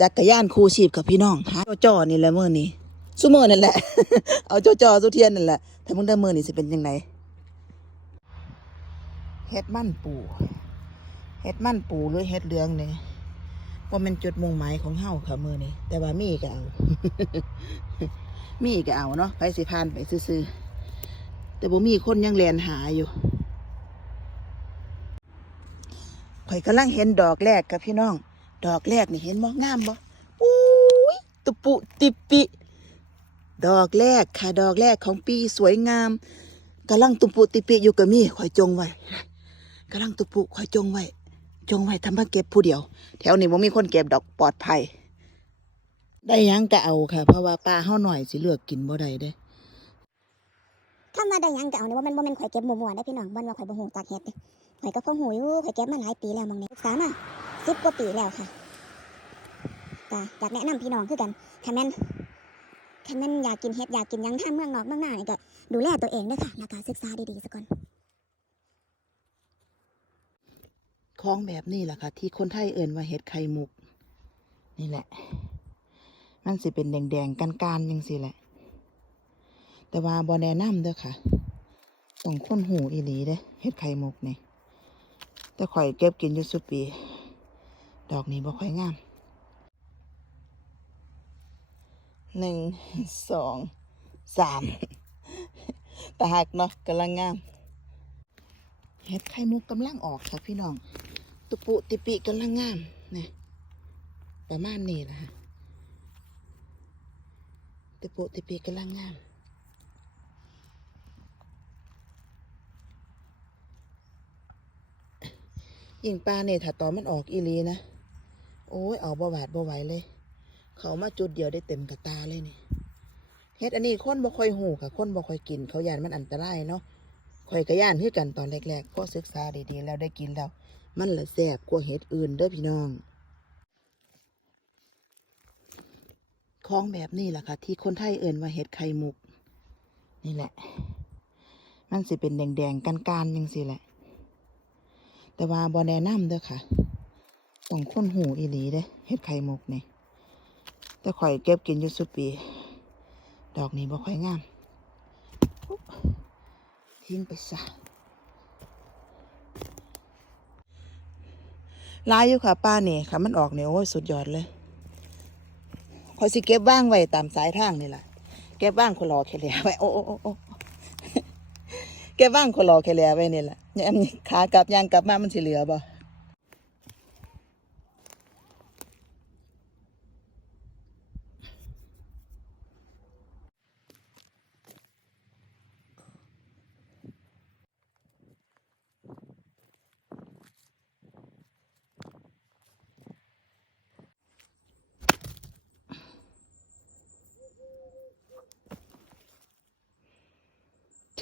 จักรยานคู่ชีพกับพี่น้องหาจ่อนี่แหละเมื้อนี้ซุมื้อนั่นแหละ เอาจ่อๆสุเทียนนั่นแหละถ้ามึงได้มื้อนี้สิเป็นจังไดเฮ็ดมันปูเฮ็ดมันปูหรือเฮ็ดเหลืองเนี่บ่แม่นจุดมุ่งหมายของเฮาค่ะมื้อนี้แต่ว่ามีก็เอา มีก็เอาเนาะไปสิผ่านไปซื่อๆแต่บ่มีคนยังแลนหาอยู่ข่อยกำลังเห็นดอกแรกกับพี่น้อง ดอกแรกนี่เห็นบ่งามบ่อุ้ยตุปุติปิ ดอกแรกค่ะดอกแรกของปีสวยงามกำลังตุปุติปิอยู่กับมีข่อยจงไว้กำลังตุปุข่อยจงไว้จงไว้ทำมาเก็บผู้เดียว แถวนี้บ่มีคนเก็บดอกปลอดภัย ได้หยังก็เอาค่ะ เพราะว่าป้าเฮาหน่อยสิเลือกกินบ่ได้เด้คำว่าได้หยังก็เอาเนี่ยว่ามันบ่แม่นข่อยเก็บมั่วๆได้พี่น้องบ่นว่าข่อยบ่ฮู้จักเฮ็ดเด้ข่อยก็คงฮู้อยู่ข่อยเก็บมาหลายปีแล้วมองเนี้ศึกษามา 10กว่าปีแล้วค่ะก็อยากแนะนำพี่น้องคือกันถ้าแม่นถ้าแม่นอยากกินเฮ็ดอยากกินยังทางเมืองนอกเมืองนานี่ก็ดูแลตัวเองด้อค่ะแล้วก็ศึกษาดีๆซะก่อนของแบบนี้แหละค่ะ ที่คนไทยเอิ่นว่าเห็ดไข่มุก นี่แหละ มันสิเป็นแดงๆกันๆยังสิแหละ แต่ว่าบอแนะนำเด้อค่ะต้องค้นหูอีหลีเด้เห็ดไข่มุกนี่แต่ข่อยเก็บกินอยู่สุปี ดอกนี้บ่ค่อยงามหนึ่งสองสามตาหักเนาะกำลังงามเห็ดไข่มุกกำลังออกค่ะพี่น้อง ตุปุติปิกำลังงามนี่ยประมาณนี้นะฮะตุปุติปิกำลังงามยิ่งปลาเนี่ยถ้าตอนมันออกอีลีนะ โอ้ยเอาบ่หวาดบ่ไหวเลย เขามาจุดเดียวได้เต็มกระตาเลยนี่เฮ็ดอันนี้คนบ่ค่อยหูค่ะคนบ่ค่อยกิน เขายานมันอันตรายเนาะข่อยก็ย่านคือกันตอนแรกๆพอศึกษาดีๆแล้วได้กินแล้ว มันละแซ่บกว่าเห็ดอื่นเด้อพี่น้องของแบบนี้แหละค่ะ ที่คนไทยเอิ่นว่าเห็ดไข่มุก นี่แหละ มันสิเป็นแดงๆกันๆยังสิแหละ แต่ว่าบอแนะนำเด้อค่ะ ต้องค้นหูอีหลีเด้เห็ดไข่มุกนี่แต่ข่อยเก็บกินอยู่สุปี ดอกนี้บ่ค่อยงาม ทิ้งไปซะลายอยู่ค่ะป้านี่ค่ะ มันออกเนี่ยโอ้ยสุดยอดเลยคอยสิเก็บว่างไว้ตามสายทางนี่แหละเก็บว่างคนรอแค่เหลียไว้โอ้โอ้โอ้โอ้เก็บว่างคนรอแค่เหลียไว้นี่แหละยันขา กลับยางกลับมามันสิเหลือบ่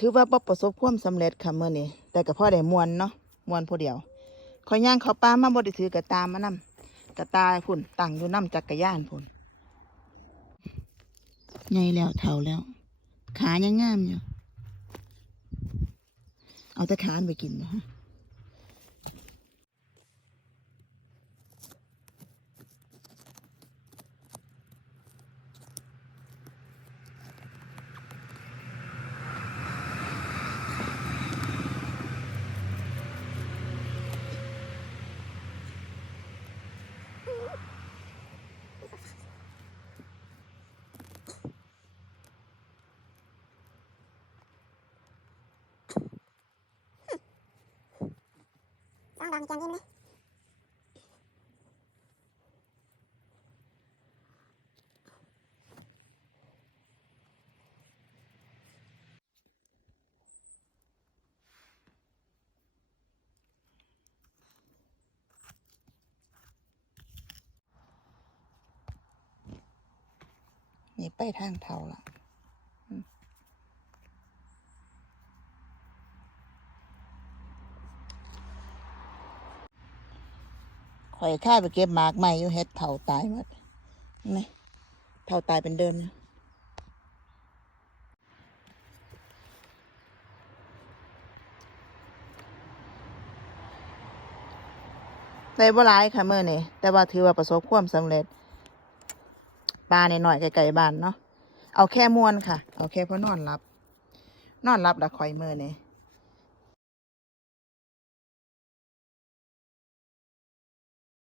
ถือว่าบ่ประสบความสำเร็จค่ะเมื่อนี้แต่ก็พ่อได้มวนเนาะมวนผู้เดียวขอย่างเขาป้ามาบ่ได้ถือกระตามมานำกระตายพุ่นตั้งอยู่น้ำจักรยานพุ่นใหญ่แล้วเท่าแล้ว ขายังงามอยู่ เอาแต่ขานไปกินบ่ฮะ ต้องดังจังยิ้มเลย นี่ไปทางเท่าละอืม ข่อยข้าไปเก็บหมากใหม่อยู่เฮ็ดเท่าตายหมดนี่เท่าตายเป็นเดินอยู่ได้บ่หลายค่ะเมื่อนี่แต่ว่าถือว่าประสบความสำเร็จปลาในหน่อยไกลๆบ้านเนาะเอาแค่มวนค่ะ เอาแค่พอนอนรับ นอนรับละคอยเมื่อนี่